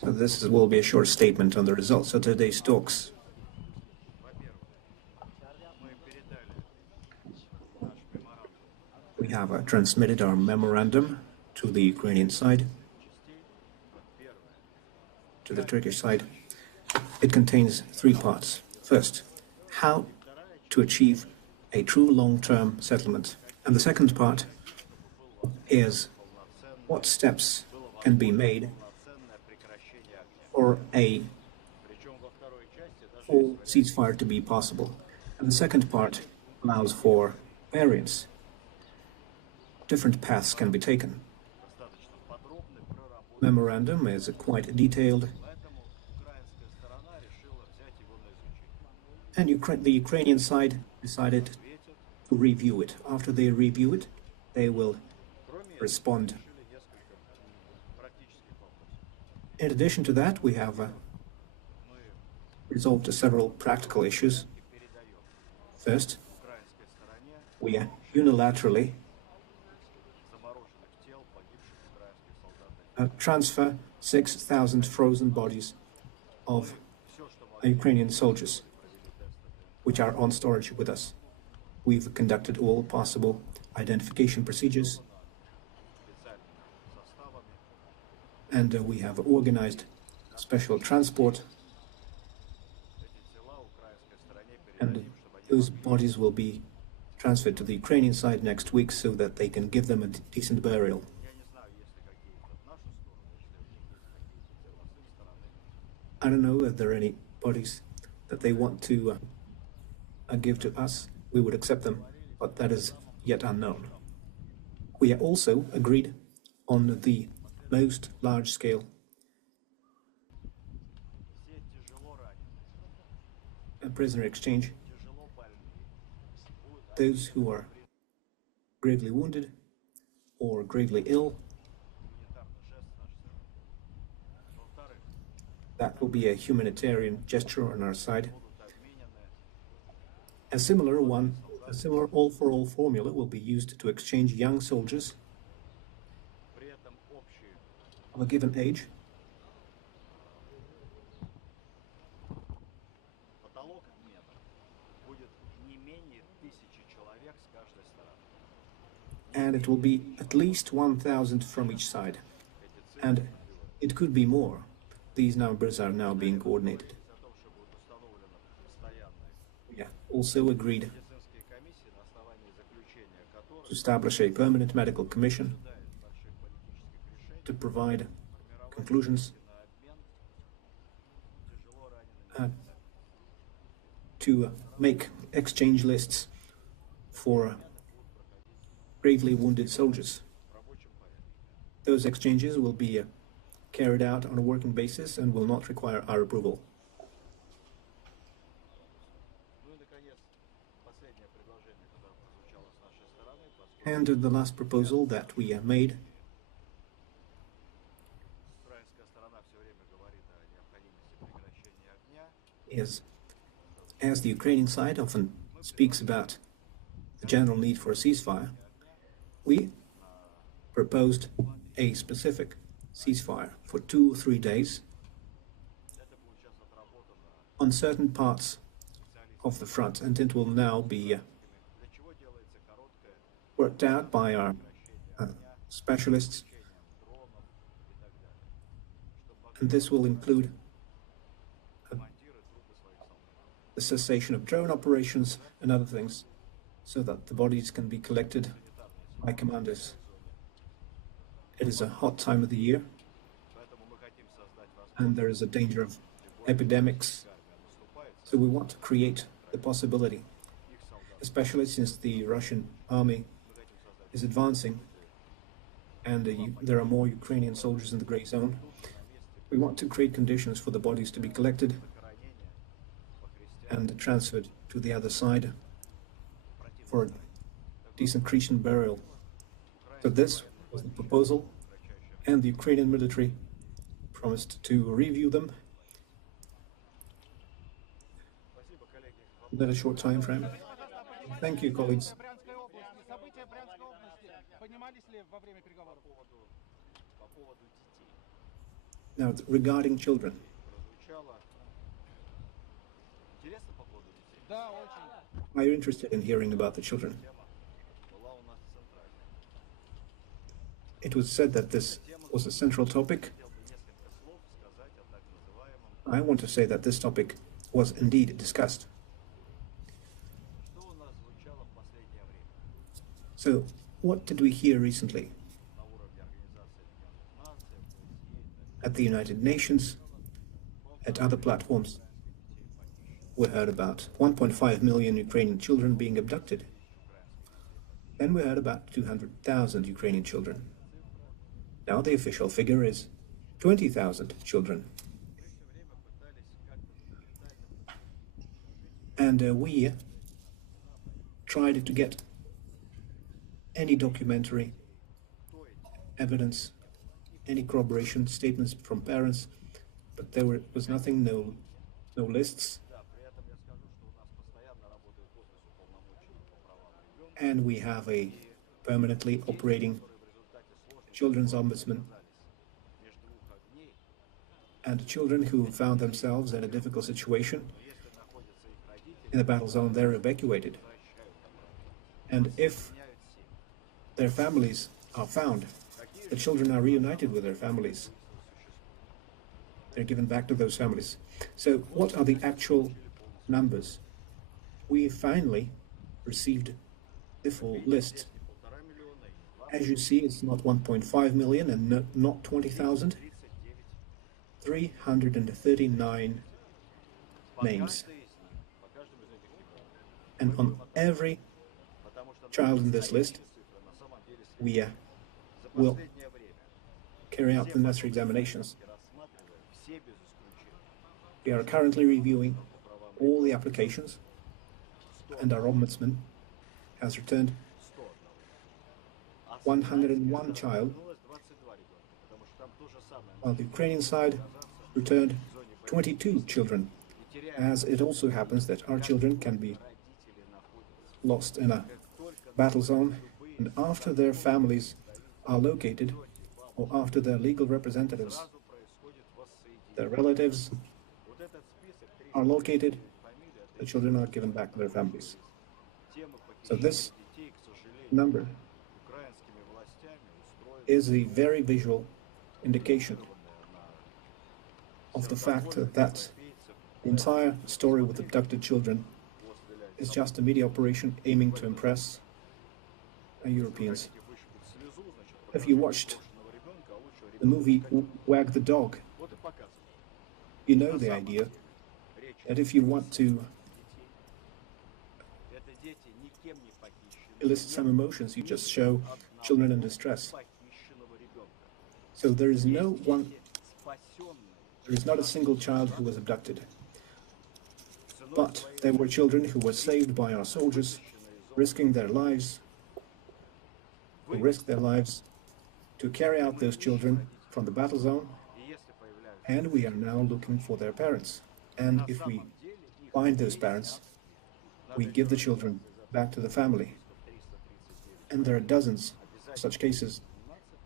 So this will be a short statement on the results of today's talks. We have transmitted our memorandum to the Ukrainian side, to the Turkish side. It contains three parts. First, how to achieve a true long-term settlement. And the second part is what steps can be made for a full ceasefire to be possible. And the second part allows for variance. Different paths can be taken. Memorandum is quite detailed, and the Ukrainian side decided to review it. After they review it, they will respond. In addition to that, we have resolved several practical issues. First, we unilaterally transfer 6,000 frozen bodies of Ukrainian soldiers, which are on storage with us. We've conducted all possible identification procedures, and we have organized special transport, and those bodies will be transferred to the Ukrainian side next week so that they can give them a decent burial. I don't know if there are any bodies that they want to give to us. We would accept them, but that is yet unknown. We also agreed on the most large-scale prisoner exchange. Those who are gravely wounded or gravely ill, that will be a humanitarian gesture on our side. A similar all-for-all formula will be used to exchange young soldiers of a given age. And it will be at least 1,000 from each side. And it could be more. These numbers are now being coordinated. We also agreed to establish a permanent medical commission to provide conclusions, to make exchange lists for gravely wounded soldiers. Those exchanges will be carried out on a working basis and will not require our approval. And the last proposal that we made is, as the Ukrainian side often speaks about the general need for a ceasefire, we proposed a specific ceasefire for 2 or 3 days on certain parts of the front, and it will now be worked out by our specialists, and this will include the cessation of drone operations and other things, so that the bodies can be collected by commanders. It is a hot time of the year, and there is a danger of epidemics, so we want to create the possibility, especially since the Russian army is advancing and there are more Ukrainian soldiers in the gray zone. We want to create conditions for the bodies to be collected and transferred to the other side for a decent Christian burial. So this was the proposal, and the Ukrainian military promised to review them within a short time frame. Thank you, colleagues. Now, regarding children, are you interested in hearing about the children? It was said that this was a central topic. I want to say that this topic was indeed discussed. So, what did we hear recently? At the United Nations, at other platforms, we heard about 1.5 million Ukrainian children being abducted. Then we heard about 200,000 Ukrainian children. Now the official figure is 20,000 children. And we tried to get any documentary evidence, any corroboration statements from parents, but there was nothing, no lists. And we have a permanently operating children's ombudsman, and children who found themselves in a difficult situation in the battle zone, they're evacuated. And if their families are found, the children are reunited with their families. They're given back to those families. So what are the actual numbers? We finally received the full list. As you see, it's not 1.5 million and not 20,000. 339 names. And on every child in this list, we will carry out the necessary examinations. We are currently reviewing all the applications, and our ombudsman has returned 101 child, while the Ukrainian side returned 22 children, as it also happens that our children can be lost in a battle zone, and after their families are located, or after their legal representatives, their relatives are located, the children are given back to their families. So this number is a very visual indication of the fact that the entire story with abducted children is just a media operation aiming to impress Europeans. If you watched the movie Wag the Dog, you know the idea that if you want to elicit some emotions, you just show children in distress. So there is not a single child who was abducted. But there were children who were saved by our soldiers, risking their lives, who risked their lives to carry out those children from the battle zone, and we are now looking for their parents. And if we find those parents, we give the children back to the family. And there are dozens of such cases,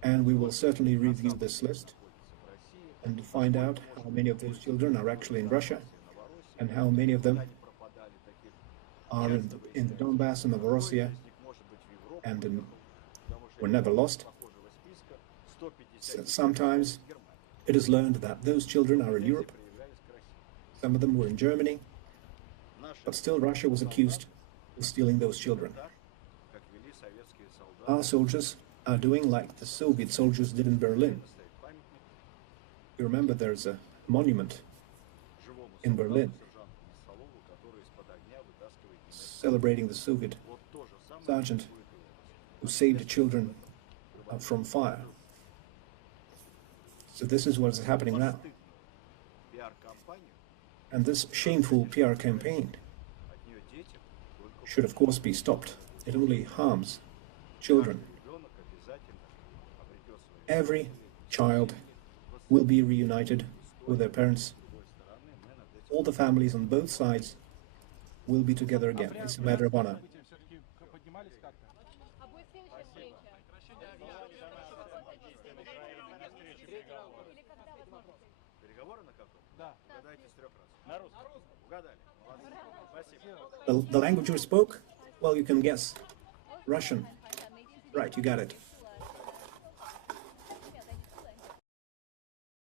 and we will certainly review this list and find out how many of those children are actually in Russia and how many of them are in the Donbass and Novorossiya and were never lost. Sometimes it is learned that those children are in Europe. Some of them were in Germany, but still Russia was accused of stealing those children. Our soldiers are doing like the Soviet soldiers did in Berlin. You remember there's a monument in Berlin celebrating the Soviet sergeant who saved the children from fire. So this is what is happening now. And this shameful PR campaign should of course be stopped. It only harms children. Every child will be reunited with their parents. All the families on both sides will be together again. It's a matter of honor. А будет следующая встреча? The language you spoke? Well, you can guess. Russian. Right, you got it.